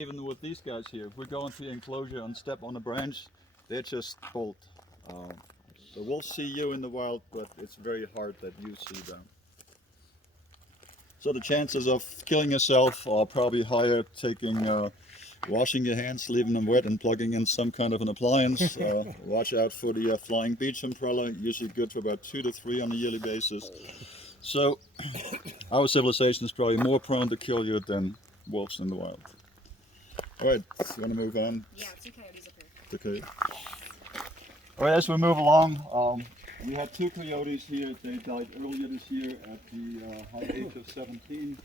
Even with these guys here, if we go into the enclosure and step on a branch, they just bolt. The wolves see you in the wild, but it's very hard that you see them. So the chances of killing yourself are probably higher washing your hands, leaving them wet, and plugging in some kind of an appliance. Watch out for the flying beach umbrella, usually good for about 2 to 3 on a yearly basis. So our civilization is probably more prone to kill you than wolves in the wild. All right, you want to move on? Yeah, 2 coyotes up here. Okay. All right, as we move along, we had 2 coyotes here. They died earlier this year at the high age of 17.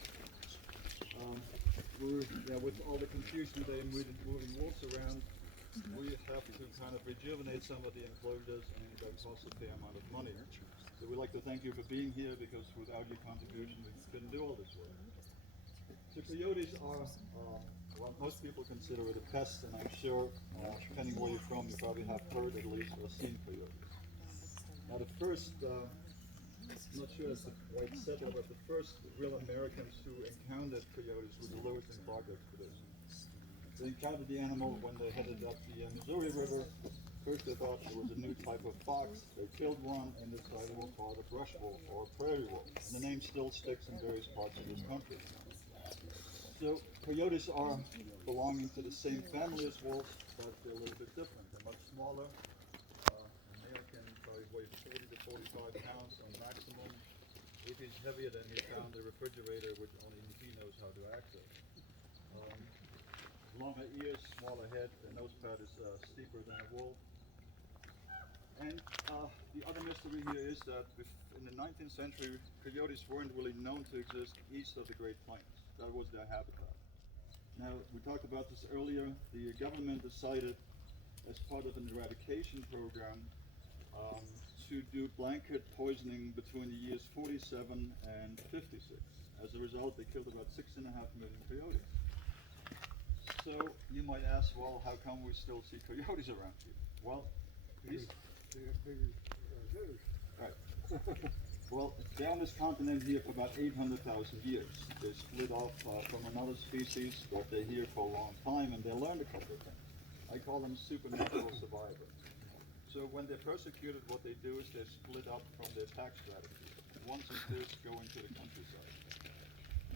With all the confusion today and moving wolves around, we have to kind of rejuvenate some of the enclosures, and that costs a fair amount of money. So we'd like to thank you for being here, because without your contribution we couldn't do all this work. So coyotes are, well, most people consider it a pest, and I'm sure, depending where you're from, you probably have heard at least or seen coyotes. Now the first, I'm not sure it's the right settler, but the first real Americans who encountered coyotes were the Lewis and Clark expedition. They encountered the animal when they headed up the Missouri River. First they thought it was a new type of fox. They killed one and decided we'll call it a brush wolf or a prairie wolf. And the name still sticks in various parts of this country. So coyotes are belonging to the same family as wolves, but they're a little bit different. They're much smaller. A male can probably weigh 40 to 45 pounds on maximum. If he's heavier, then he found a refrigerator which only he knows how to access. Longer ears, smaller head, the nose pad is steeper than a wolf. And the other mystery here is that in the 19th century, coyotes weren't really known to exist east of the Great Plains. That was their habitat. Now, we talked about this earlier. The government decided, as part of an eradication program, to do blanket poisoning between the years 47 and 56. As a result, they killed about 6.5 million coyotes. So you might ask, well, how come we still see coyotes around here? Well, they have bigger headers. Right. Well, they're on this continent here for about 800,000 years. They split off from another species, but they're here for a long time, and they learned a couple of things. I call them supernatural survivors. So when they're persecuted, what they do is they split up from their pack strategy. Once and twos go into the countryside.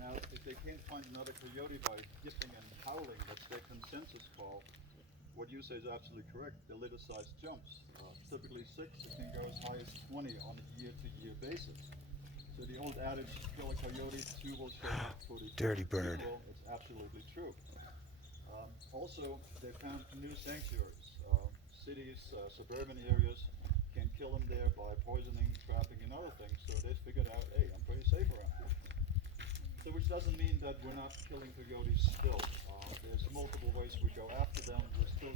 Now, if they can't find another coyote by yipping and howling, that's their consensus call, what you say is absolutely correct. The litter size jumps. Typically 6, it can go as high as 20 on a year-to-year basis. So the old adage, kill a coyote, 2 will show up for the Dirty bird. Well, it's absolutely true. Also, they found new sanctuaries. Cities, suburban areas can kill them there by poisoning, trapping, and other things. So they figured out, hey, I'm pretty safe around here. So which doesn't mean that we're not killing coyotes still. There's multiple ways we go after them. We're still